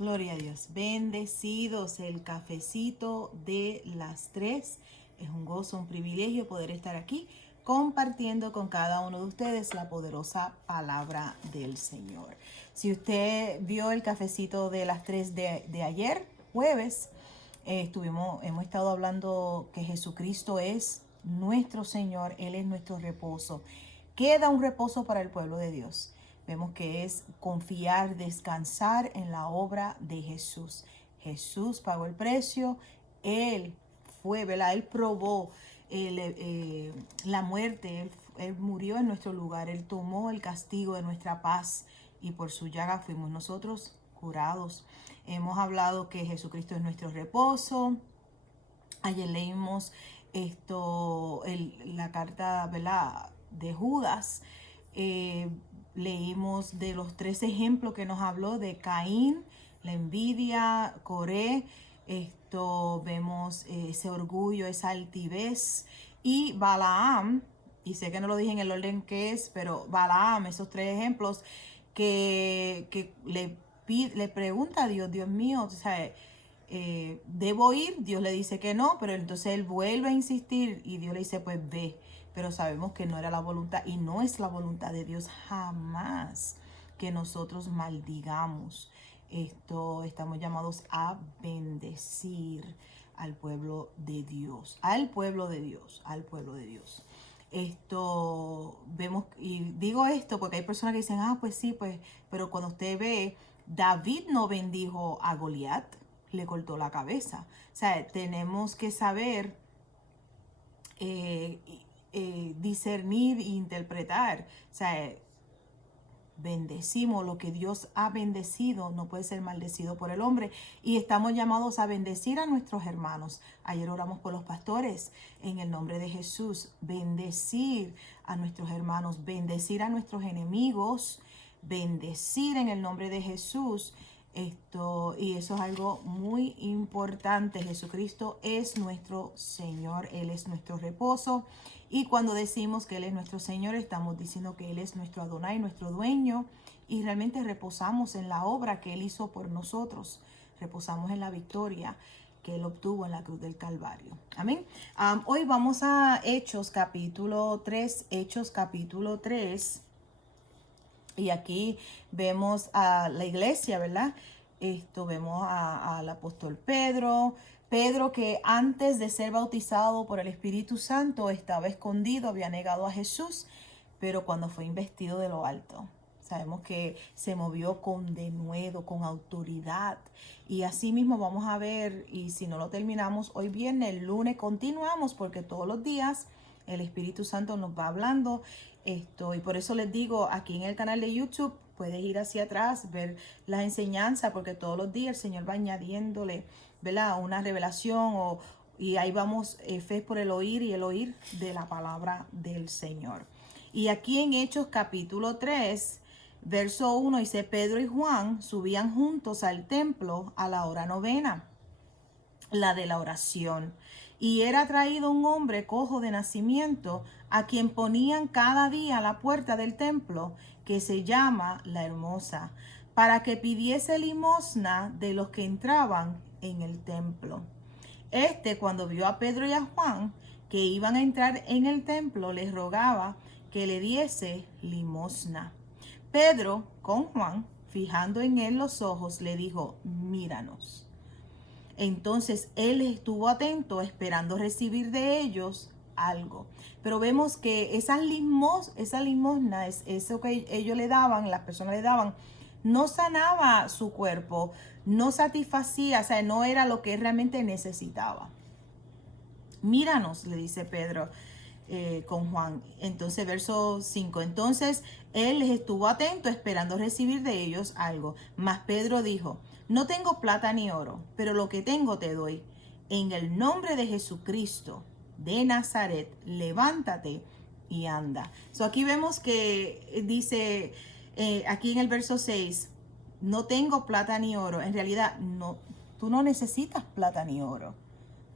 Gloria a Dios. Bendecidos, el cafecito de las 3. Es un gozo, un privilegio poder estar aquí compartiendo con cada uno de ustedes la poderosa palabra del Señor. Si usted vio el cafecito de las 3 de ayer, jueves, hemos estado hablando que Jesucristo es nuestro Señor, Él es nuestro reposo. Queda un reposo para el pueblo de Dios. Vemos que es confiar, descansar en la obra de Jesús. Jesús pagó el precio, Él fue, ¿verdad? Él probó la muerte, él murió en nuestro lugar, Él tomó el castigo de nuestra paz y por su llaga fuimos nosotros curados. Hemos hablado que Jesucristo es nuestro reposo. Ayer leímos la carta, ¿verdad?, de Judas. Leímos de los 3 ejemplos que nos habló de Caín, la envidia, Coré. Vemos ese orgullo, esa altivez. Y Balaam, y sé que no lo dije en el orden que es, pero Balaam, esos 3 ejemplos que le pregunta a Dios, Dios mío, o sea, debo ir, Dios le dice que no, pero entonces él vuelve a insistir y Dios le dice pues ve, pero sabemos que no era la voluntad y no es la voluntad de Dios jamás que nosotros maldigamos. Estamos llamados a bendecir al pueblo de Dios, al pueblo de Dios, al pueblo de Dios. Vemos, y digo esto porque hay personas que dicen, pues sí, pues, pero cuando usted ve, David no bendijo a Goliat, le cortó la cabeza. O sea, tenemos que saber discernir e interpretar. O sea, bendecimos lo que Dios ha bendecido, no puede ser maldecido por el hombre. Y estamos llamados a bendecir a nuestros hermanos. Ayer oramos por los pastores en el nombre de Jesús. Bendecir a nuestros hermanos, bendecir a nuestros enemigos, bendecir en el nombre de Jesús. Y eso es algo muy importante. Jesucristo es nuestro Señor, Él es nuestro reposo. Y cuando decimos que Él es nuestro Señor, estamos diciendo que Él es nuestro Adonai, nuestro dueño. Y realmente reposamos en la obra que Él hizo por nosotros. Reposamos en la victoria que Él obtuvo en la cruz del Calvario. Amén. Hoy vamos a Hechos capítulo 3. Hechos capítulo 3. Y aquí vemos a la iglesia, ¿verdad? Vemos al apóstol Pedro. Pedro, que antes de ser bautizado por el Espíritu Santo estaba escondido, había negado a Jesús, pero cuando fue investido de lo alto, sabemos que se movió con denuedo, con autoridad. Y así mismo vamos a ver, y si no lo terminamos hoy viernes, el lunes continuamos, porque todos los días el Espíritu Santo nos va hablando. Y por eso les digo, aquí en el canal de YouTube puedes ir hacia atrás, ver las enseñanzas, porque todos los días el Señor va añadiéndole, ¿verdad?, una revelación, y ahí vamos, fe por el oír y el oír de la palabra del Señor. Y aquí en Hechos capítulo 3, verso 1, dice: Pedro y Juan subían juntos al templo a la hora novena, la de la oración. Y era traído un hombre cojo de nacimiento, a quien ponían cada día a la puerta del templo, que se llama La Hermosa, para que pidiese limosna de los que entraban en el templo. Cuando vio a Pedro y a Juan, que iban a entrar en el templo, les rogaba que le diese limosna. Pedro, con Juan, fijando en él los ojos, le dijo: míranos. Entonces él estuvo atento, esperando recibir de ellos algo. Pero vemos que esa limosna, eso que ellos le daban, las personas le daban, no sanaba su cuerpo, no satisfacía, o sea, no era lo que él realmente necesitaba. Míranos, le dice Pedro con Juan. Entonces, verso 5. Entonces él les estuvo atento, esperando recibir de ellos algo. Mas Pedro dijo: no tengo plata ni oro, pero lo que tengo te doy. En el nombre de Jesucristo de Nazaret, levántate y anda. Aquí vemos que dice, aquí en el verso 6, no tengo plata ni oro. En realidad, no, tú no necesitas plata ni oro.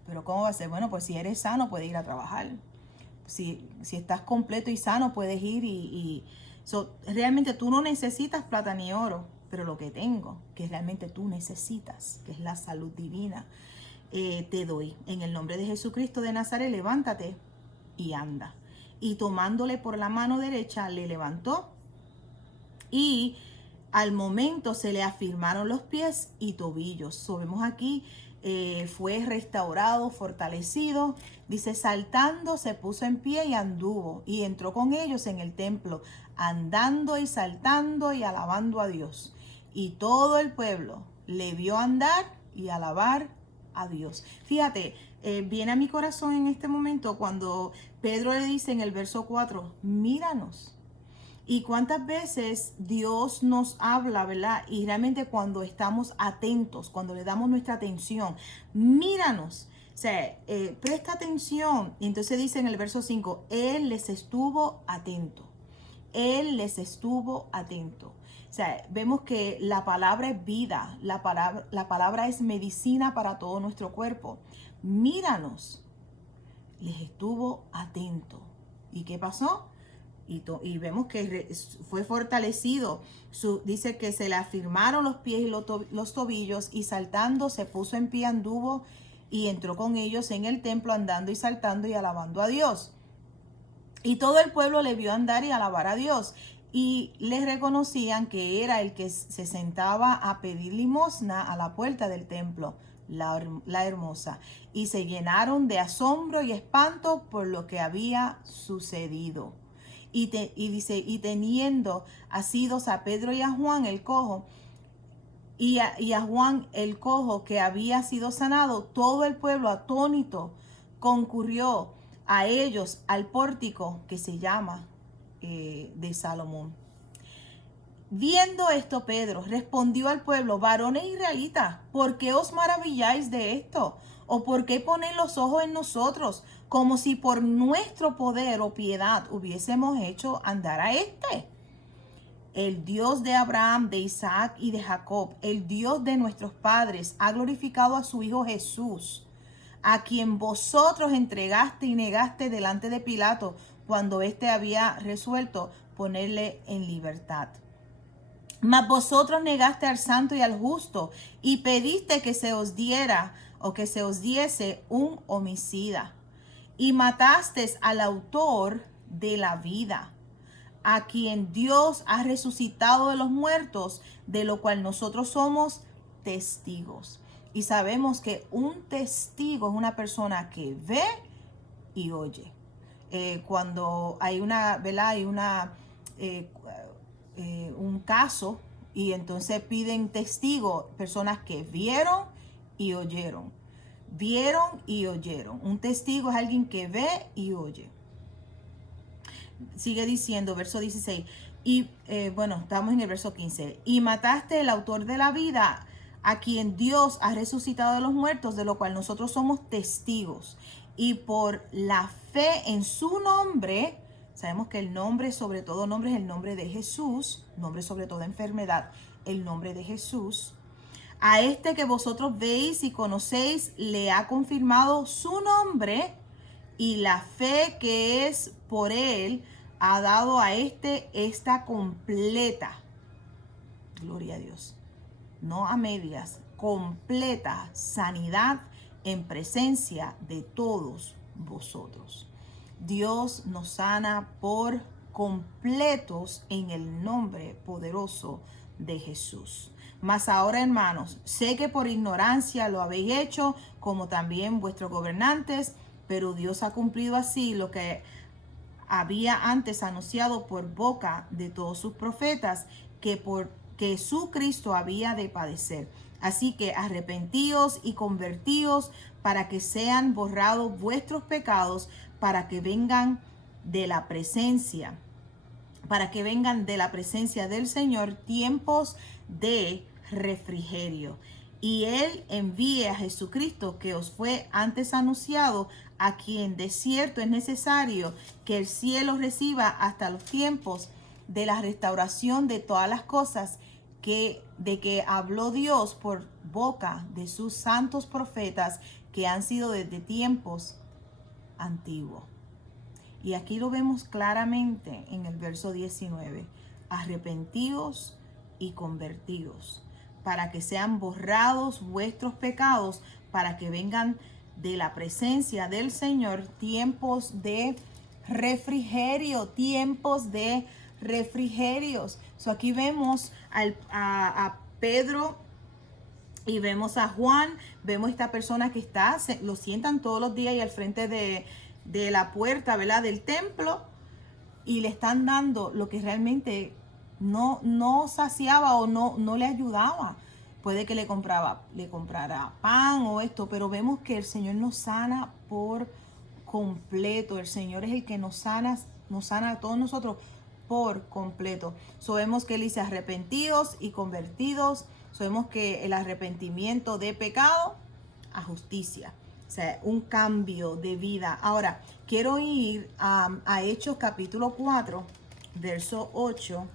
Pero ¿cómo va a ser? Bueno, pues si eres sano, puedes ir a trabajar. Si estás completo y sano, puedes ir realmente tú no necesitas plata ni oro, pero lo que tengo, que realmente tú necesitas, que es la salud divina, te doy. En el nombre de Jesucristo de Nazaret, levántate y anda. Y tomándole por la mano derecha, le levantó y al momento se le afirmaron los pies y tobillos. So, vemos aquí, fue restaurado, fortalecido. Dice, saltando se puso en pie y anduvo y entró con ellos en el templo, andando y saltando y alabando a Dios. Y todo el pueblo le vio andar y alabar a Dios. Fíjate, viene a mi corazón en este momento cuando Pedro le dice en el verso 4, míranos. Y cuántas veces Dios nos habla, ¿verdad? Y realmente cuando estamos atentos, cuando le damos nuestra atención, míranos. O sea, presta atención. Y entonces dice en el verso 5, Él les estuvo atento. Él les estuvo atento. O sea, vemos que la palabra es vida, la palabra es medicina para todo nuestro cuerpo. Míranos. Les estuvo atento. ¿Y qué pasó? Y vemos que fue fortalecido. Dice que se le afirmaron los pies y los tobillos, y saltando se puso en pie, anduvo y entró con ellos en el templo, andando y saltando y alabando a Dios. Y todo el pueblo le vio andar y alabar a Dios. Y les reconocían que era el que se sentaba a pedir limosna a la puerta del templo, la hermosa. Y se llenaron de asombro y espanto por lo que había sucedido. Y dice, y teniendo asidos a Pedro y a Juan el cojo, y a Juan el cojo que había sido sanado, todo el pueblo atónito concurrió a ellos al pórtico que se llama de Salomón. Viendo esto, Pedro respondió al pueblo, varones israelitas, ¿por qué os maravilláis de esto? ¿O por qué ponéis los ojos en nosotros, como si por nuestro poder o piedad hubiésemos hecho andar a este? El Dios de Abraham, de Isaac y de Jacob, el Dios de nuestros padres, ha glorificado a su Hijo Jesús, a quien vosotros entregaste y negaste delante de Pilato, cuando éste había resuelto ponerle en libertad. Mas vosotros negaste al santo y al justo, y pediste que se os diera o que se os diese un homicida. Y matasteis al autor de la vida, a quien Dios ha resucitado de los muertos, de lo cual nosotros somos testigos. Y sabemos que un testigo es una persona que ve y oye. Cuando hay una, ¿verdad? Hay un caso, y entonces piden testigos, personas que vieron y oyeron. Vieron y oyeron. Un testigo es alguien que ve y oye. Sigue diciendo, verso 16. Y estamos en el verso 15. Y mataste el autor de la vida, a quien Dios ha resucitado de los muertos, de lo cual nosotros somos testigos. Y por la fe en su nombre, sabemos que el nombre sobre todo nombre es el nombre de Jesús, nombre sobre toda enfermedad, el nombre de Jesús. A este que vosotros veis y conocéis, le ha confirmado su nombre, y la fe que es por él ha dado a este esta completa, gloria a Dios, no a medias, completa sanidad en presencia de todos vosotros. Dios nos sana por completos en el nombre poderoso de Jesús. Mas ahora, hermanos, sé que por ignorancia lo habéis hecho, como también vuestros gobernantes, pero Dios ha cumplido así lo que había antes anunciado por boca de todos sus profetas, que su Cristo había de padecer. Así que arrepentíos y convertíos para que sean borrados vuestros pecados, para que vengan de la presencia del Señor tiempos de refrigerio. Y Él envíe a Jesucristo, que os fue antes anunciado, a quien de cierto es necesario que el cielo reciba hasta los tiempos de la restauración de todas las cosas de que habló Dios por boca de sus santos profetas, que han sido desde tiempos antiguos. Y aquí lo vemos claramente en el verso 19. Arrepentíos y convertidos, para que sean borrados vuestros pecados, para que vengan de la presencia del Señor tiempos de refrigerio, tiempos de refrigerios. So aquí vemos a Pedro y vemos a Juan, vemos esta persona que lo sientan todos los días y al frente de la puerta, ¿verdad?, del templo, y le están dando lo que realmente no saciaba o no le ayudaba. Puede que le comprara pan o esto, pero vemos que el Señor nos sana por completo. El Señor es el que nos sana a todos nosotros por completo. Sabemos que Él dice arrepentidos y convertidos. Sabemos que el arrepentimiento de pecado a justicia. O sea, un cambio de vida. Ahora, quiero ir a Hechos capítulo 4, verso 8.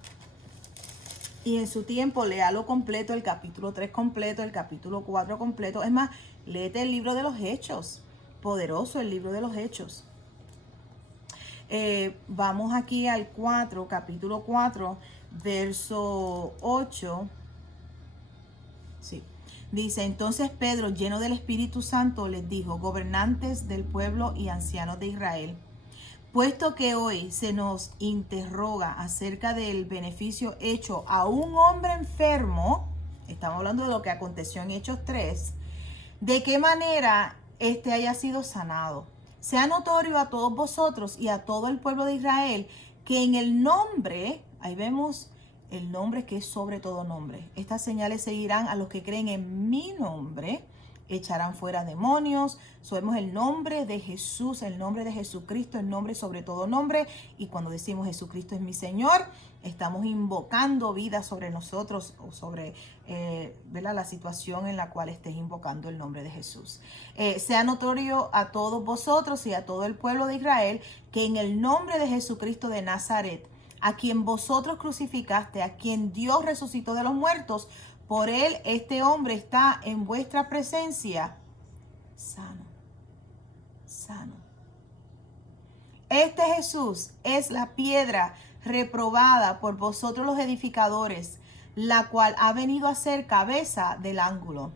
Y en su tiempo léalo completo, el capítulo 3 completo, el capítulo 4 completo. Es más, léete el libro de los Hechos. Poderoso el libro de los Hechos. Vamos aquí al 4, capítulo 4, verso 8. Sí. Dice, entonces Pedro, lleno del Espíritu Santo, les dijo, gobernantes del pueblo y ancianos de Israel, puesto que hoy se nos interroga acerca del beneficio hecho a un hombre enfermo, estamos hablando de lo que aconteció en Hechos 3, de qué manera éste haya sido sanado. Sea notorio a todos vosotros y a todo el pueblo de Israel que en el nombre, ahí vemos el nombre que es sobre todo nombre, estas señales seguirán a los que creen en mi nombre, echarán fuera demonios. Sabemos el nombre de Jesús, el nombre de Jesucristo, el nombre sobre todo nombre. Y cuando decimos Jesucristo es mi Señor, estamos invocando vida sobre nosotros o sobre ¿verdad?, la situación en la cual estés invocando el nombre de Jesús. Sea notorio a todos vosotros y a todo el pueblo de Israel que en el nombre de Jesucristo de Nazaret, a quien vosotros crucificaste, a quien Dios resucitó de los muertos, por él este hombre está en vuestra presencia sano, sano. Este Jesús es la piedra reprobada por vosotros los edificadores, la cual ha venido a ser cabeza del ángulo.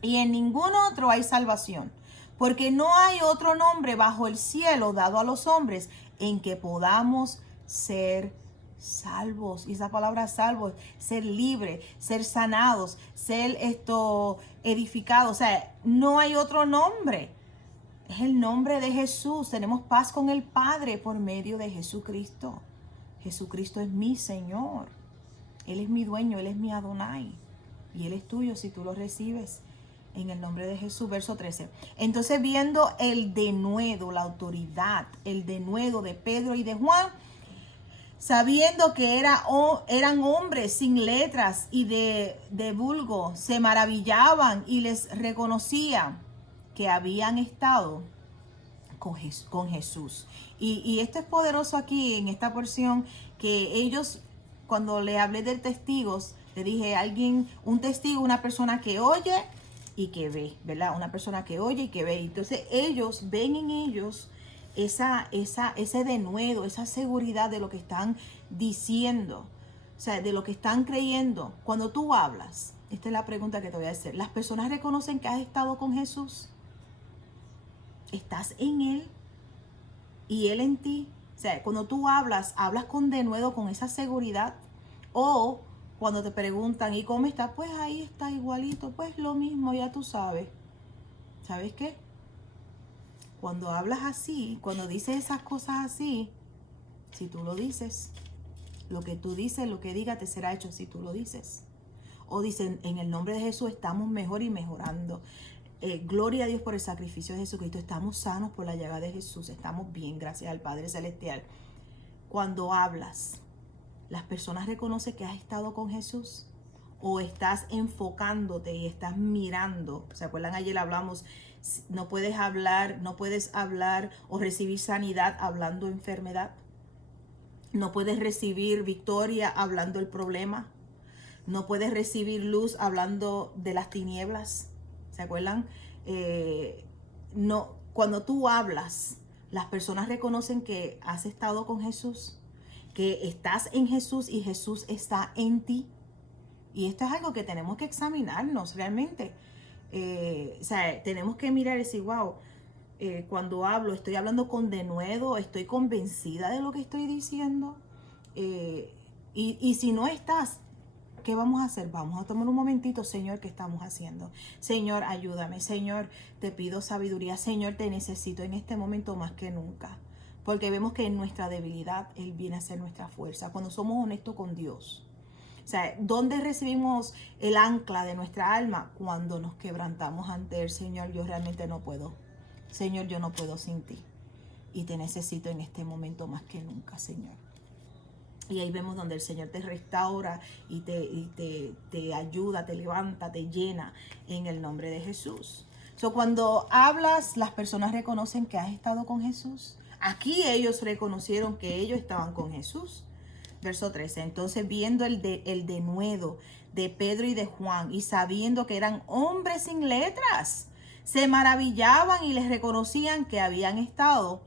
Y en ningún otro hay salvación, porque no hay otro nombre bajo el cielo dado a los hombres en que podamos ser salvos. Y esa palabra salvos, ser libre, ser sanados, ser edificados. O sea, no hay otro nombre. Es el nombre de Jesús. Tenemos paz con el Padre por medio de Jesucristo. Jesucristo es mi Señor. Él es mi dueño, Él es mi Adonai. Y Él es tuyo si tú lo recibes. En el nombre de Jesús, verso 13. Entonces, viendo el denuedo, la autoridad, el denuedo de Pedro y de Juan, sabiendo que eran hombres sin letras y de vulgo, se maravillaban y les reconocían que habían estado con Jesús. Y esto es poderoso aquí en esta porción, que ellos, cuando le hablé de testigos, le dije un testigo, una persona que oye y que ve, ¿verdad? Una persona que oye y que ve. Entonces ellos ven en ellos ese denuedo, esa seguridad de lo que están diciendo, o sea, de lo que están creyendo. Cuando tú hablas, esta es la pregunta que te voy a hacer, ¿las personas reconocen que has estado con Jesús? ¿Estás en Él y Él en ti? O sea, cuando tú hablas con denuedo, con esa seguridad. O cuando te preguntan, ¿y cómo está? Pues ahí está igualito, pues lo mismo, ya tú sabes. ¿Sabes qué? Cuando hablas así, cuando dices esas cosas así, si tú lo dices, lo que tú dices, lo que diga te será hecho si tú lo dices. O dicen, en el nombre de Jesús estamos mejor y mejorando. Gloria a Dios por el sacrificio de Jesucristo. Estamos sanos por la llaga de Jesús. Estamos bien, gracias al Padre Celestial. Cuando hablas, ¿las personas reconocen que has estado con Jesús? ¿O estás enfocándote y estás mirando? ¿Se acuerdan? Ayer hablamos, no puedes hablar o recibir sanidad hablando enfermedad. No puedes recibir victoria hablando el problema. No puedes recibir luz hablando de las tinieblas. ¿Se acuerdan? Cuando tú hablas, las personas reconocen que has estado con Jesús, que estás en Jesús y Jesús está en ti. Y esto es algo que tenemos que examinarnos realmente. O sea, tenemos que mirar y decir, wow, cuando hablo, estoy hablando con denuedo, estoy convencida de lo que estoy diciendo. Y si no estás, ¿qué vamos a hacer? Vamos a tomar un momentito, Señor, ¿qué estamos haciendo? Señor, ayúdame. Señor, te pido sabiduría. Señor, te necesito en este momento más que nunca. Porque vemos que en nuestra debilidad Él viene a ser nuestra fuerza. Cuando somos honestos con Dios. O sea, ¿dónde recibimos el ancla de nuestra alma? Cuando nos quebrantamos ante Él. Señor, yo realmente no puedo. Señor, yo no puedo sin ti. Y te necesito en este momento más que nunca, Señor. Y ahí vemos donde el Señor te restaura y te ayuda, te levanta, te llena en el nombre de Jesús. Cuando hablas, las personas reconocen que has estado con Jesús. Aquí ellos reconocieron que ellos estaban con Jesús. Verso 13. Entonces, viendo el denuedo de Pedro y de Juan y sabiendo que eran hombres sin letras, se maravillaban y les reconocían que habían estado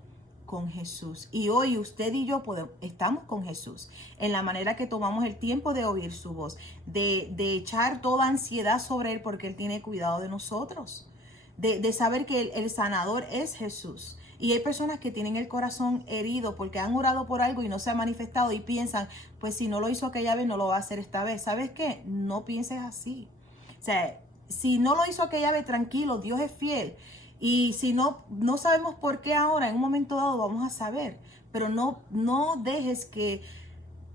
con Jesús. Y hoy usted y yo estamos con Jesús en la manera que tomamos el tiempo de oír su voz, de echar toda ansiedad sobre Él porque Él tiene cuidado de nosotros, de saber que el sanador es Jesús. Y hay personas que tienen el corazón herido porque han orado por algo y no se ha manifestado y piensan, pues si no lo hizo aquella vez, no lo va a hacer esta vez. ¿Sabes qué? No pienses así. O sea, si no lo hizo aquella vez, tranquilo, Dios es fiel. Y si no sabemos por qué ahora, en un momento dado vamos a saber. Pero no dejes que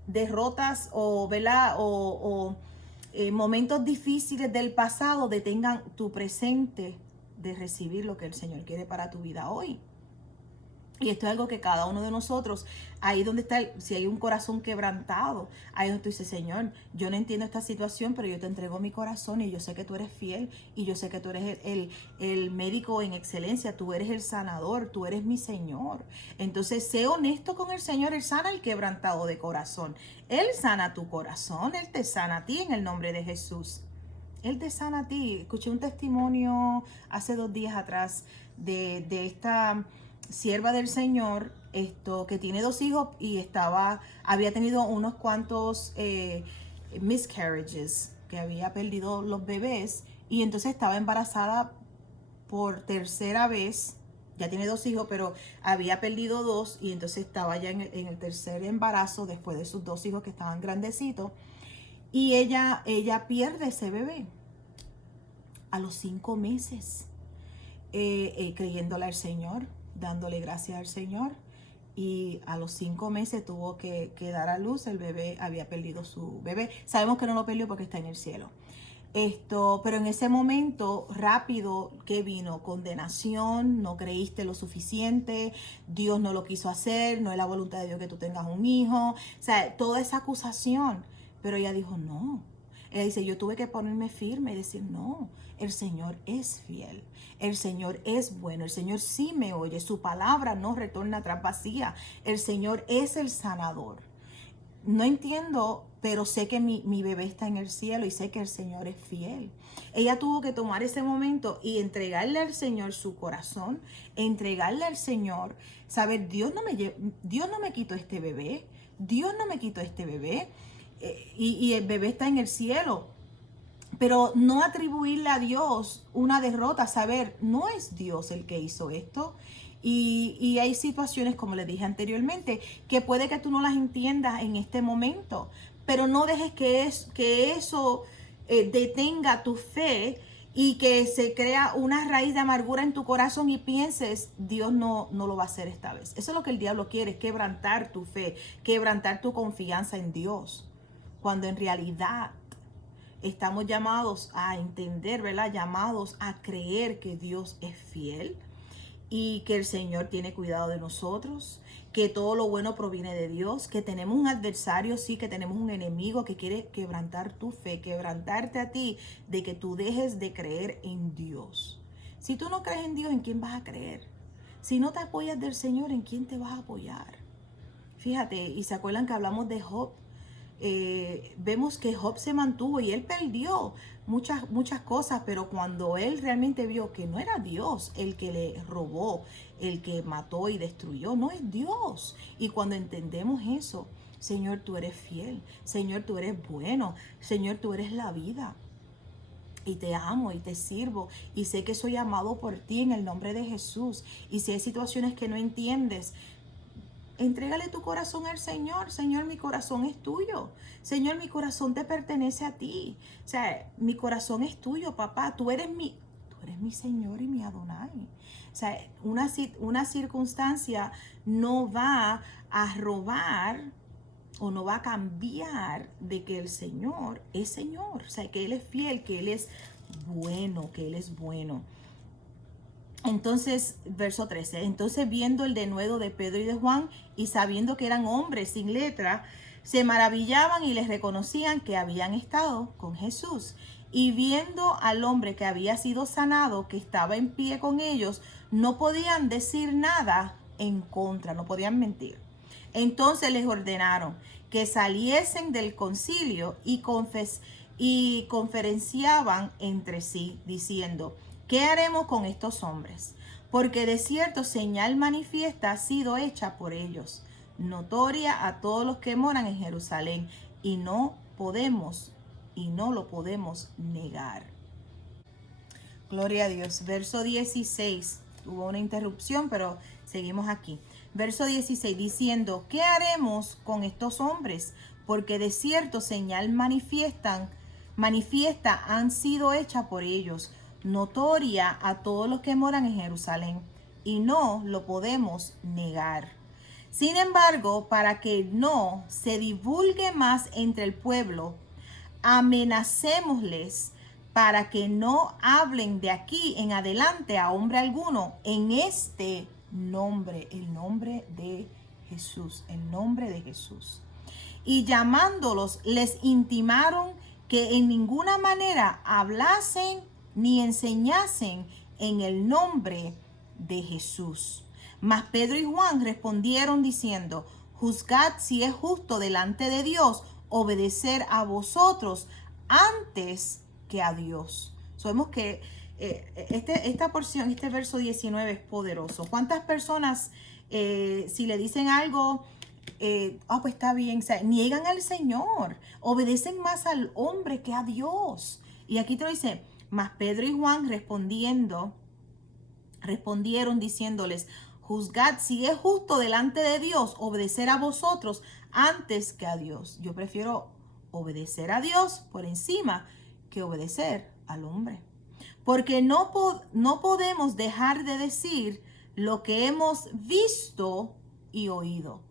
derrotas o, ¿verdad? o momentos difíciles del pasado detengan tu presente de recibir lo que el Señor quiere para tu vida hoy. Y esto es algo que cada uno de nosotros, ahí donde está, si hay un corazón quebrantado, ahí donde tú dices, Señor, yo no entiendo esta situación, pero yo te entrego mi corazón y yo sé que tú eres fiel y yo sé que tú eres el médico en excelencia, tú eres el sanador, tú eres mi Señor. Entonces, sé honesto con el Señor, Él sana el quebrantado de corazón. Él sana tu corazón, Él te sana a ti en el nombre de Jesús. Él te sana a ti. Escuché un testimonio hace 2 días atrás de esta sierva del Señor, que tiene 2 hijos y había tenido unos cuantos miscarriages, que había perdido los bebés y entonces estaba embarazada por 3.ª vez. Ya tiene 2 hijos, pero había perdido 2 y entonces estaba ya en el 3.er embarazo después de sus 2 hijos que estaban grandecitos. Y ella pierde ese bebé a los 5 meses, creyéndole al Señor, dándole gracias al Señor. Y a los 5 meses tuvo que dar a luz. El bebé había perdido su bebé. Sabemos que no lo perdió porque está en el cielo. Pero en ese momento rápido que vino condenación, no creíste lo suficiente, Dios no lo quiso hacer, no es la voluntad de Dios que tú tengas un hijo, o sea, toda esa acusación. Pero ella dijo, no. Ella dice, yo tuve que ponerme firme y decir, no, el Señor es fiel, el Señor es bueno, el Señor sí me oye, su palabra no retorna atrás vacía, el Señor es el sanador. No entiendo, pero sé que mi bebé está en el cielo y sé que el Señor es fiel. Ella tuvo que tomar ese momento y entregarle al Señor su corazón, entregarle al Señor, saber, Dios no me quitó este bebé, Dios no me quitó este bebé, y el bebé está en el cielo. Pero no atribuirle a Dios una derrota, saber, no es Dios el que hizo esto. Y hay situaciones, como les dije anteriormente, que puede que tú no las entiendas en este momento, pero no dejes que eso detenga tu fe y que se crea una raíz de amargura en tu corazón y pienses, Dios no lo va a hacer esta vez. Eso es lo que el diablo quiere, es quebrantar tu fe, quebrantar tu confianza en Dios, cuando en realidad estamos llamados a entender, ¿verdad? Llamados a creer que Dios es fiel y que el Señor tiene cuidado de nosotros, que todo lo bueno proviene de Dios, que tenemos un adversario, sí, que tenemos un enemigo que quiere quebrantar tu fe, quebrantarte a ti, de que tú dejes de creer en Dios. Si tú no crees en Dios, ¿en quién vas a creer? Si no te apoyas del Señor, ¿en quién te vas a apoyar? Fíjate, y se acuerdan que hablamos de Job. Vemos que Job se mantuvo y él perdió muchas cosas, pero cuando él realmente vio que no era Dios el que le robó, el que mató y destruyó, no es Dios. Y cuando entendemos eso, Señor, tú eres fiel. Señor, tú eres bueno. Señor, tú eres la vida. Y te amo y te sirvo y sé que soy amado por ti en el nombre de Jesús. Y si hay situaciones que no entiendes, entrégale tu corazón al Señor. Señor, mi corazón es tuyo. Señor, mi corazón te pertenece a ti. O sea, mi corazón es tuyo, papá. Tú eres mi Señor y mi Adonai. O sea, una circunstancia no va a robar o no va a cambiar de que el Señor es Señor. O sea, que Él es fiel, que Él es bueno, que Él es bueno. Entonces, verso 13, entonces viendo el denuedo de Pedro y de Juan y sabiendo que eran hombres sin letra, se maravillaban y les reconocían que habían estado con Jesús. Y viendo al hombre que había sido sanado, que estaba en pie con ellos, no podían decir nada en contra, no podían mentir. Entonces les ordenaron que saliesen del concilio y conferenciaban entre sí, diciendo: ¿qué haremos con estos hombres? Porque de cierto señal manifiesta ha sido hecha por ellos, notoria a todos los que moran en Jerusalén, y no lo podemos negar. Gloria a Dios. Verso 16. Hubo una interrupción, pero seguimos aquí. Verso 16, diciendo: ¿qué haremos con estos hombres? Porque de cierto señal manifiesta han sido hechas por ellos, notoria a todos los que moran en Jerusalén, y no lo podemos negar. Sin embargo, para que no se divulgue más entre el pueblo, amenacémosles para que no hablen de aquí en adelante a hombre alguno en este nombre, el nombre de Jesús, el nombre de Jesús. Y llamándolos, les intimaron que en ninguna manera hablasen ni enseñasen en el nombre de Jesús. Mas Pedro y Juan respondieron diciendo: juzgad si es justo delante de Dios obedecer a vosotros antes que a Dios. Sabemos que esta porción, este verso 19 es poderoso. ¿Cuántas personas, si le dicen algo, pues está bien, o sea, niegan al Señor, obedecen más al hombre que a Dios? Y aquí te lo dice: mas Pedro y Juan respondieron diciéndoles: juzgad si es justo delante de Dios obedecer a vosotros antes que a Dios. Yo prefiero obedecer a Dios por encima que obedecer al hombre. Porque no podemos dejar de decir lo que hemos visto y oído.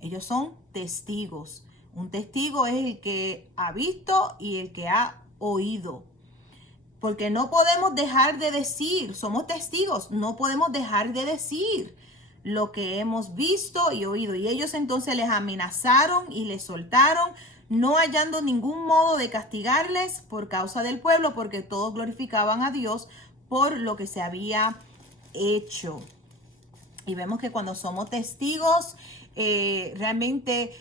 Ellos son testigos. Un testigo es el que ha visto y el que ha oído. Porque no podemos dejar de decir, somos testigos, no podemos dejar de decir lo que hemos visto y oído. Y ellos entonces les amenazaron y les soltaron, no hallando ningún modo de castigarles por causa del pueblo, porque todos glorificaban a Dios por lo que se había hecho. Y vemos que cuando somos testigos, realmente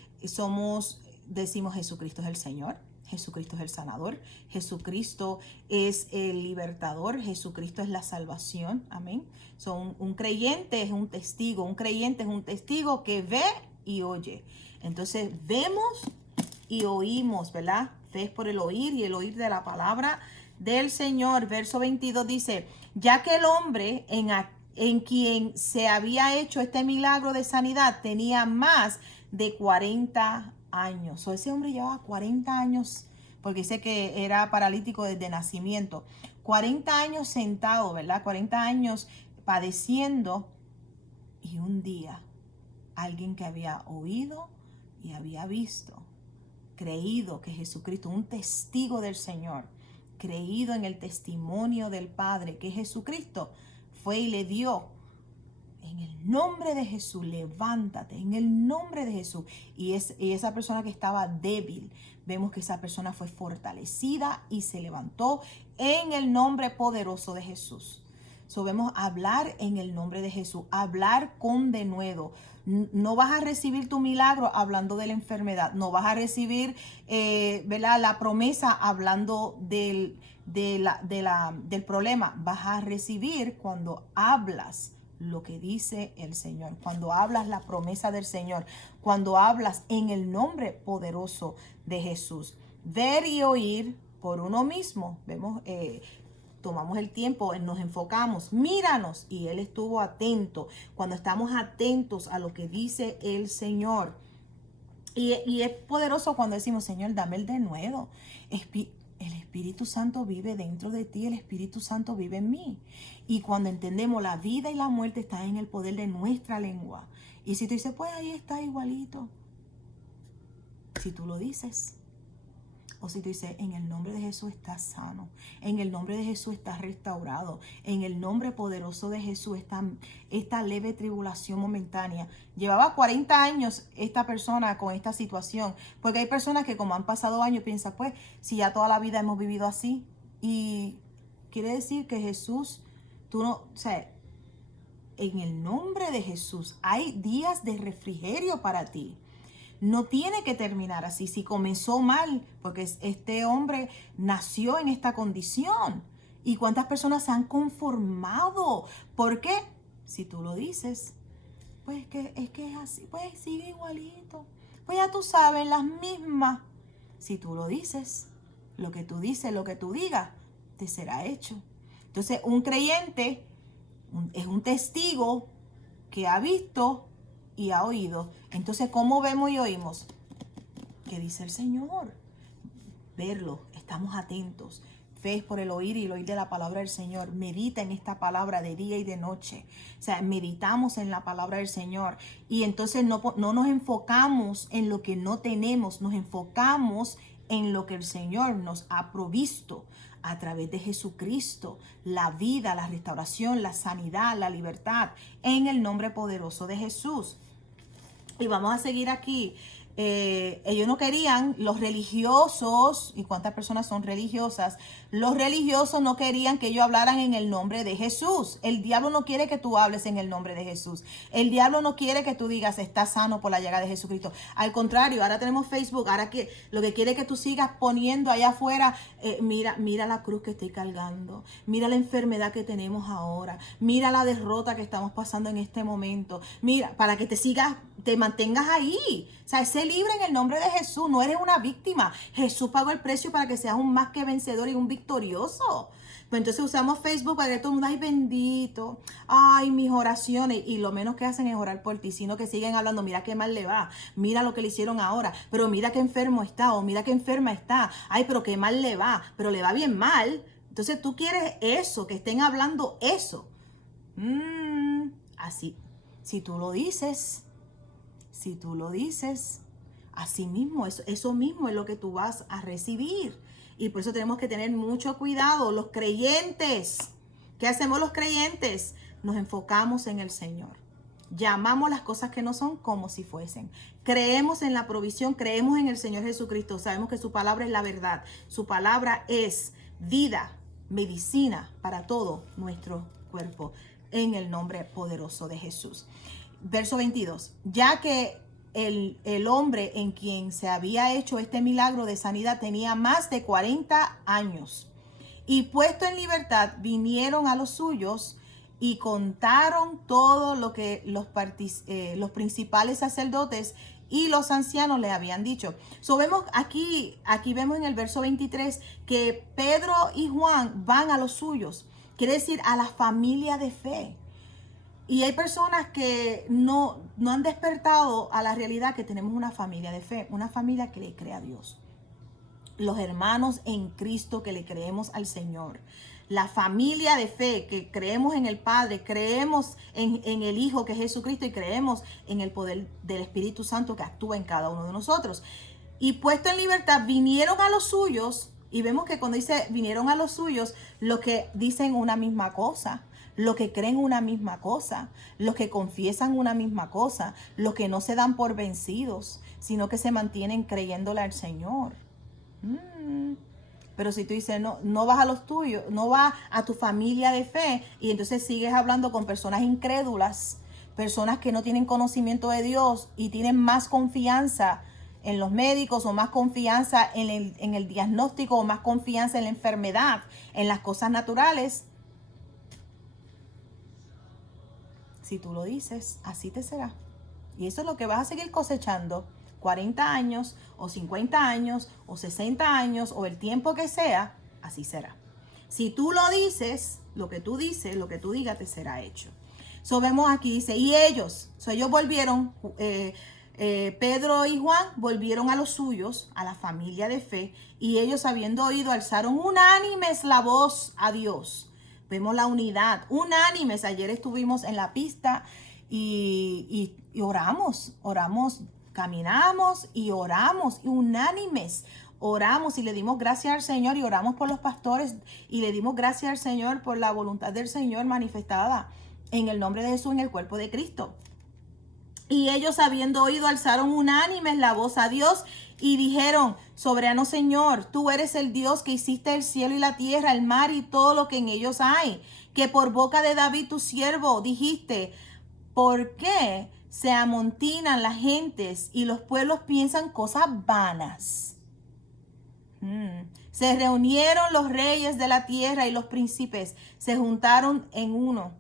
decimos: Jesucristo es el Señor. Jesucristo es el sanador, Jesucristo es el libertador, Jesucristo es la salvación, amén. Un creyente es un testigo que ve y oye. Entonces vemos y oímos, ¿verdad? Fe es por el oír y el oír de la palabra del Señor. Verso 22 dice: ya que el hombre en quien se había hecho este milagro de sanidad tenía más de 40 años. Ese hombre llevaba 40 años, porque dice que era paralítico desde nacimiento. 40 años sentado, ¿verdad? 40 años padeciendo. Y un día, alguien que había oído y había visto, creído que Jesucristo, un testigo del Señor, creído en el testimonio del Padre, que Jesucristo fue y le dio: en el nombre de Jesús, levántate, en el nombre de Jesús. Y esa persona que estaba débil, vemos que esa persona fue fortalecida y se levantó en el nombre poderoso de Jesús. Vemos hablar en el nombre de Jesús, hablar con denuedo. No vas a recibir tu milagro hablando de la enfermedad, no vas a recibir ¿verdad?, la promesa hablando del problema. Vas a recibir cuando hablas lo que dice el Señor, cuando hablas la promesa del Señor, cuando hablas en el nombre poderoso de Jesús. Ver y oír por uno mismo. Vemos, tomamos el tiempo, nos enfocamos, míranos, y Él estuvo atento. Cuando estamos atentos a lo que dice el Señor, y es poderoso cuando decimos, Señor, dame el denuedo. El Espíritu Santo vive dentro de ti, el Espíritu Santo vive en mí. Y cuando entendemos la vida y la muerte están en el poder de nuestra lengua. Y si tú dices, pues ahí está igualito. Si tú lo dices. O si tú dices, en el nombre de Jesús estás sano. En el nombre de Jesús estás restaurado. En el nombre poderoso de Jesús esta leve tribulación momentánea. Llevaba 40 años esta persona con esta situación. Porque hay personas que como han pasado años piensan, pues, si ya toda la vida hemos vivido así. Y quiere decir que Jesús, o sea, en el nombre de Jesús hay días de refrigerio para ti. No tiene que terminar así. Si comenzó mal, porque este hombre nació en esta condición. ¿Y cuántas personas se han conformado? ¿Por qué? Si tú lo dices, pues es que es así, pues sigue igualito. Pues ya tú sabes, las mismas. Si tú lo dices, lo que tú dices, lo que tú digas, te será hecho. Entonces, un creyente es un testigo que ha visto y ha oído. Entonces, ¿cómo vemos y oímos? ¿Qué dice el Señor? Verlo, estamos atentos. Fe es por el oír y el oír de la palabra del Señor. Medita en esta palabra de día y de noche. O sea, meditamos en la palabra del Señor. Y entonces no nos enfocamos en lo que no tenemos. Nos enfocamos en lo que el Señor nos ha provisto a través de Jesucristo. La vida, la restauración, la sanidad, la libertad. En el nombre poderoso de Jesús. Y vamos a seguir aquí. Ellos no querían, los religiosos, ¿y cuántas personas son religiosas? Los religiosos no querían que ellos hablaran en el nombre de Jesús. El diablo no quiere que tú hables en el nombre de Jesús. El diablo no quiere que tú digas, estás sano por la llaga de Jesucristo. Al contrario, ahora tenemos Facebook, ahora que lo que quiere que tú sigas poniendo allá afuera, mira la cruz que estoy cargando, mira la enfermedad que tenemos ahora, mira la derrota que estamos pasando en este momento, mira, para que te mantengas ahí. O sea, sé libre en el nombre de Jesús. No eres una víctima. Jesús pagó el precio para que seas un más que vencedor y un victorioso. Pues entonces usamos Facebook para que todo el mundo, ay bendito, ay mis oraciones. Y lo menos que hacen es orar por ti, sino que siguen hablando, mira qué mal le va, mira lo que le hicieron ahora, pero mira qué enfermo está, o mira qué enferma está, ay pero qué mal le va, pero le va bien mal. Entonces tú quieres eso, que estén hablando eso. Así, si tú lo dices... Si tú lo dices, así mismo, eso mismo es lo que tú vas a recibir. Y por eso tenemos que tener mucho cuidado. Los creyentes, ¿qué hacemos los creyentes? Nos enfocamos en el Señor. Llamamos las cosas que no son como si fuesen. Creemos en la provisión, creemos en el Señor Jesucristo. Sabemos que su palabra es la verdad. Su palabra es vida, medicina para todo nuestro cuerpo. En el nombre poderoso de Jesús. Verso 22, ya que el hombre en quien se había hecho este milagro de sanidad tenía más de 40 años y puesto en libertad, vinieron a los suyos y contaron todo lo que los principales sacerdotes y los ancianos le habían dicho. So vemos aquí vemos en el verso 23 que Pedro y Juan van a los suyos, quiere decir a la familia de fe. Y hay personas que no han despertado a la realidad que tenemos una familia de fe, una familia que le cree a Dios. Los hermanos en Cristo que le creemos al Señor. La familia de fe que creemos en el Padre, creemos en el Hijo que es Jesucristo y creemos en el poder del Espíritu Santo que actúa en cada uno de nosotros. Y puesto en libertad, vinieron a los suyos. Y vemos que cuando dice vinieron a los suyos, los que dicen una misma cosa, los que creen una misma cosa, los que confiesan una misma cosa, los que no se dan por vencidos, sino que se mantienen creyéndole al Señor. Pero si tú dices, no vas a los tuyos, no vas a tu familia de fe, y entonces sigues hablando con personas incrédulas, personas que no tienen conocimiento de Dios y tienen más confianza en los médicos o más confianza en el diagnóstico o más confianza en la enfermedad, en las cosas naturales. si tú lo dices, así te será. Y eso es lo que vas a seguir cosechando. 40 años o 50 años o 60 años o el tiempo que sea, así será. Si tú lo dices, lo que tú dices, lo que tú digas te será hecho. Vemos aquí, dice, y ellos volvieron, Pedro y Juan volvieron a los suyos, a la familia de fe, y ellos habiendo oído alzaron unánimes la voz a Dios. Vemos la unidad, unánimes. Ayer estuvimos en la pista y oramos, caminamos y oramos, y unánimes. Oramos y le dimos gracias al Señor y oramos por los pastores y le dimos gracias al Señor por la voluntad del Señor manifestada en el nombre de Jesús en el cuerpo de Cristo. Y ellos habiendo oído alzaron unánimes la voz a Dios y dijeron: soberano Señor, tú eres el Dios que hiciste el cielo y la tierra, el mar y todo lo que en ellos hay, que por boca de David tu siervo dijiste: ¿por qué se amontinan las gentes y los pueblos piensan cosas vanas? Se reunieron los reyes de la tierra y los príncipes se juntaron en uno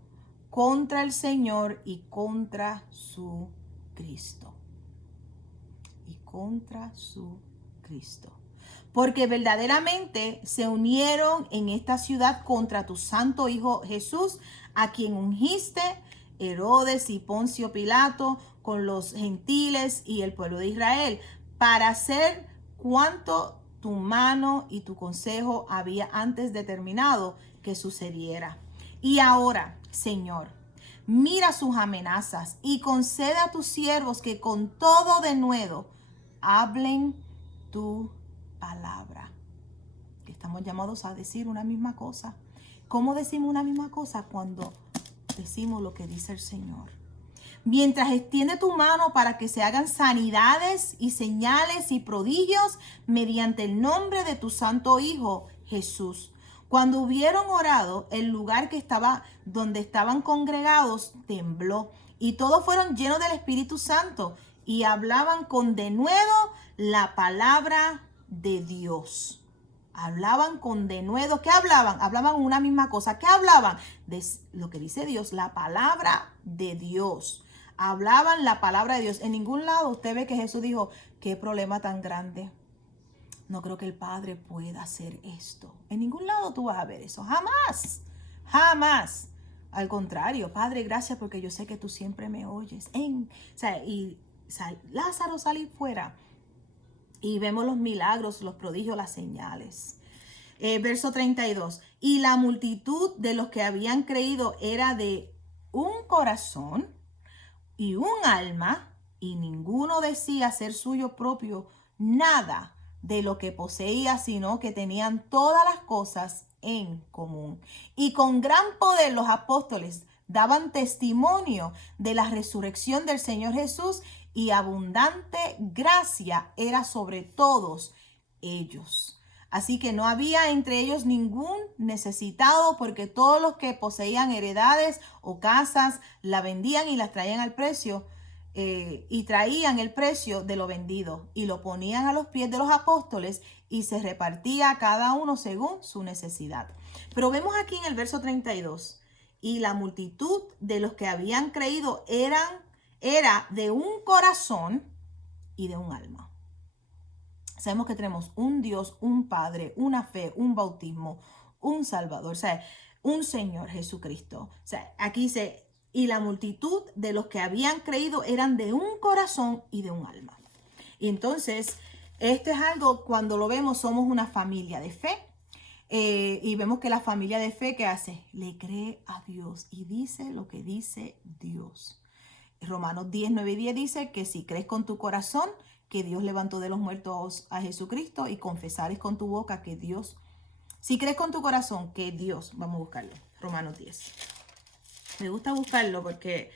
contra el Señor y contra su Cristo. Y contra su Cristo. Porque verdaderamente se unieron en esta ciudad contra tu santo Hijo Jesús, a quien ungiste, Herodes y Poncio Pilato, con los gentiles y el pueblo de Israel, para hacer cuanto tu mano y tu consejo había antes determinado que sucediera. Y ahora, Señor, mira sus amenazas y concede a tus siervos que con todo denuedo hablen tu palabra. Estamos llamados a decir una misma cosa. ¿Cómo decimos una misma cosa? Cuando decimos lo que dice el Señor. Mientras extiende tu mano para que se hagan sanidades y señales y prodigios mediante el nombre de tu santo Hijo Jesús. Cuando hubieron orado, el lugar que estaba donde estaban congregados tembló y todos fueron llenos del Espíritu Santo y hablaban con denuedo la palabra de Dios. Hablaban con denuedo. ¿Qué hablaban? Hablaban una misma cosa. ¿Qué hablaban? De lo que dice Dios, la palabra de Dios. Hablaban la palabra de Dios. En ningún lado usted ve que Jesús dijo: qué problema tan grande. No creo que el Padre pueda hacer esto. En ningún lado tú vas a ver eso. Jamás. Jamás. Al contrario, Padre, gracias porque yo sé que tú siempre me oyes. Lázaro salió fuera. Y vemos los milagros, los prodigios, las señales. Verso 32. Y la multitud de los que habían creído era de un corazón y un alma, y ninguno decía ser suyo propio nada de lo que poseía, sino que tenían todas las cosas en común. Y con gran poder los apóstoles daban testimonio de la resurrección del Señor Jesús, y abundante gracia era sobre todos ellos. Así que no había entre ellos ningún necesitado, porque todos los que poseían heredades o casas la vendían y las traían al precio, y traían el precio de lo vendido y lo ponían a los pies de los apóstoles, y se repartía a cada uno según su necesidad. Pero vemos aquí en el verso 32, y la multitud de los que habían creído era de un corazón y de un alma. Sabemos que tenemos un Dios, un Padre, una fe, un bautismo, un Salvador, un Señor Jesucristo. Aquí dice: y la multitud de los que habían creído eran de un corazón y de un alma. Y entonces, esto es algo, cuando lo vemos, somos una familia de fe. Y vemos que la familia de fe, ¿qué hace? Le cree a Dios y dice lo que dice Dios. Romanos 10, 9 y 10 dice que si crees con tu corazón que Dios levantó de los muertos a Jesucristo, y confesares con tu boca que Dios, si crees con tu corazón que Dios, vamos a buscarlo, Romanos 10. Me gusta buscarlo porque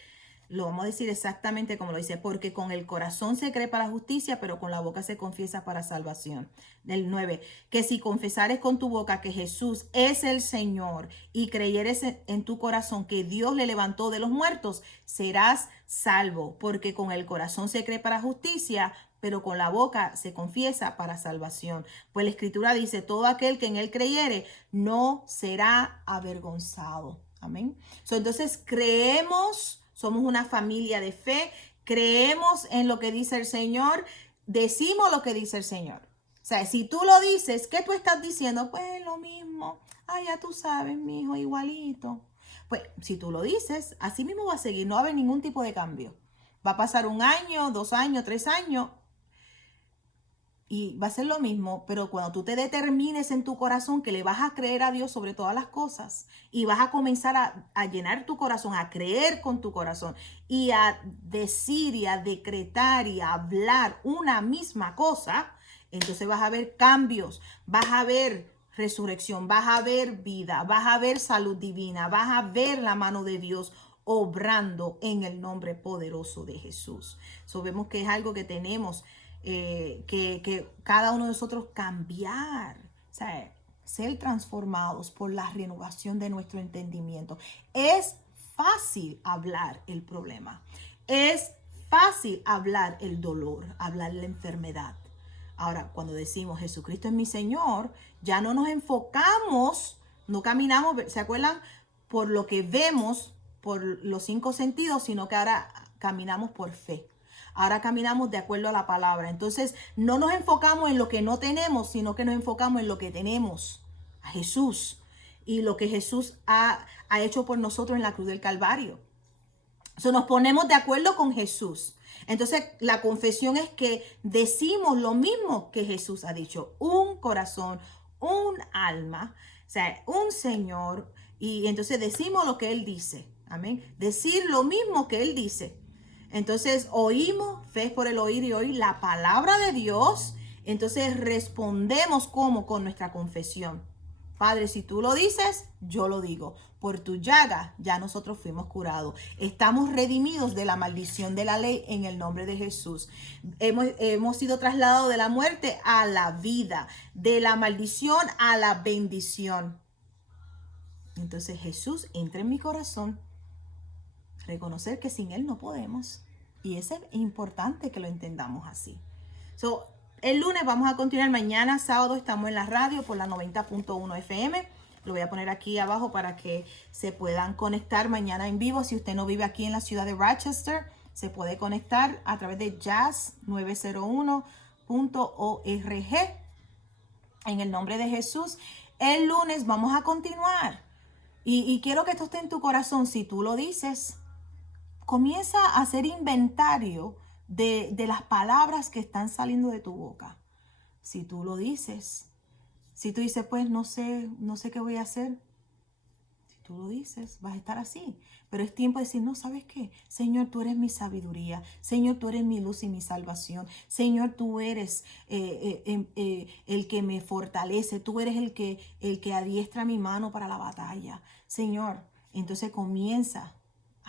lo vamos a decir exactamente como lo dice: porque con el corazón se cree para justicia, pero con la boca se confiesa para salvación. Del 9, que si confesares con tu boca que Jesús es el Señor y creyeres en tu corazón que Dios le levantó de los muertos, serás salvo, porque con el corazón se cree para justicia, pero con la boca se confiesa para salvación. Pues la Escritura dice: todo aquel que en él creyere no será avergonzado. Amén. Entonces creemos, somos una familia de fe, creemos en lo que dice el Señor, decimos lo que dice el Señor. O sea, si tú lo dices, ¿qué tú estás diciendo? Pues lo mismo. Ah, ya tú sabes, mi hijo, igualito. Pues si tú lo dices, así mismo va a seguir, no va a haber ningún tipo de cambio. Va a pasar 1 año, 2 años, 3 años y va a ser lo mismo, pero cuando tú te determines en tu corazón que le vas a creer a Dios sobre todas las cosas y vas a comenzar a llenar tu corazón, a creer con tu corazón y a decir y a decretar y a hablar una misma cosa, entonces vas a ver cambios, vas a ver resurrección, vas a ver vida, vas a ver salud divina, vas a ver la mano de Dios obrando en el nombre poderoso de Jesús. So, vemos que es algo que tenemos que cada uno de nosotros cambiar, o sea, ser transformados por la renovación de nuestro entendimiento. Es fácil hablar el problema, es fácil hablar el dolor, hablar la enfermedad. Ahora, cuando decimos Jesucristo es mi Señor, ya no nos enfocamos, no caminamos, ¿se acuerdan? Por lo que vemos, por los 5 sentidos, sino que ahora caminamos por fe. Ahora caminamos de acuerdo a la palabra. Entonces, no nos enfocamos en lo que no tenemos, sino que nos enfocamos en lo que tenemos, a Jesús. Y lo que Jesús ha hecho por nosotros en la cruz del Calvario. So, nos ponemos de acuerdo con Jesús. Entonces, la confesión es que decimos lo mismo que Jesús ha dicho. Un corazón, un alma, o sea, un Señor. Y entonces decimos lo que Él dice. Amén. Decir lo mismo que Él dice. Entonces oímos, fe es por el oír y oír la palabra de Dios. Entonces respondemos como con nuestra confesión. Padre, si tú lo dices, yo lo digo. Por tu llaga ya nosotros fuimos curados. Estamos redimidos de la maldición de la ley en el nombre de Jesús. Hemos sido trasladados de la muerte a la vida, de la maldición a la bendición. Entonces Jesús entra en mi corazón. Reconocer que sin Él no podemos. Y eso es importante que lo entendamos así. So, el lunes vamos a continuar. Mañana, sábado, estamos en la radio por la 90.1 FM. Lo voy a poner aquí abajo para que se puedan conectar mañana en vivo. Si usted no vive aquí en la ciudad de Rochester, se puede conectar a través de jazz901.org. En el nombre de Jesús. El lunes vamos a continuar. Y quiero que esto esté en tu corazón. Si tú lo dices, comienza a hacer inventario de las palabras que están saliendo de tu boca. Si tú lo dices, si tú dices, pues no sé qué voy a hacer. Si tú lo dices, vas a estar así. Pero es tiempo de decir, no, ¿sabes qué? Señor, tú eres mi sabiduría. Señor, tú eres mi luz y mi salvación. Señor, tú eres el que me fortalece. Tú eres el que adiestra mi mano para la batalla. Señor, entonces comienza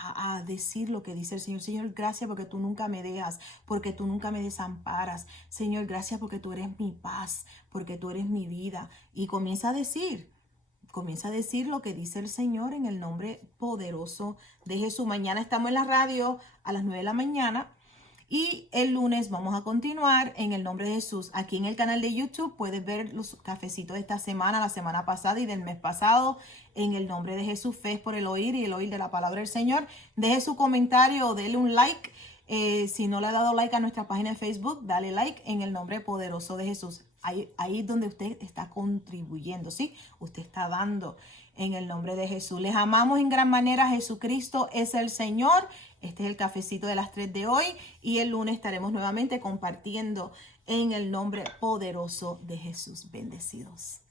a decir lo que dice el Señor. Señor, gracias porque tú nunca me dejas, porque tú nunca me desamparas. Señor, gracias porque tú eres mi paz, porque tú eres mi vida. Y comienza a decir lo que dice el Señor en el nombre poderoso de Jesús. Mañana estamos en la radio a las 9 de la mañana. Y el lunes vamos a continuar en el nombre de Jesús. Aquí en el canal de YouTube puedes ver los cafecitos de esta semana, la semana pasada y del mes pasado. En el nombre de Jesús, fe es por el oír y el oír de la palabra del Señor. Deje su comentario o dele un like. Si no le ha dado like a nuestra página de Facebook, dale like en el nombre poderoso de Jesús. Ahí es donde usted está contribuyendo, ¿sí? Usted está dando en el nombre de Jesús. Les amamos en gran manera. Jesucristo es el Señor. Este es el cafecito de las 3 de hoy. Y el lunes estaremos nuevamente compartiendo en el nombre poderoso de Jesús. Bendecidos.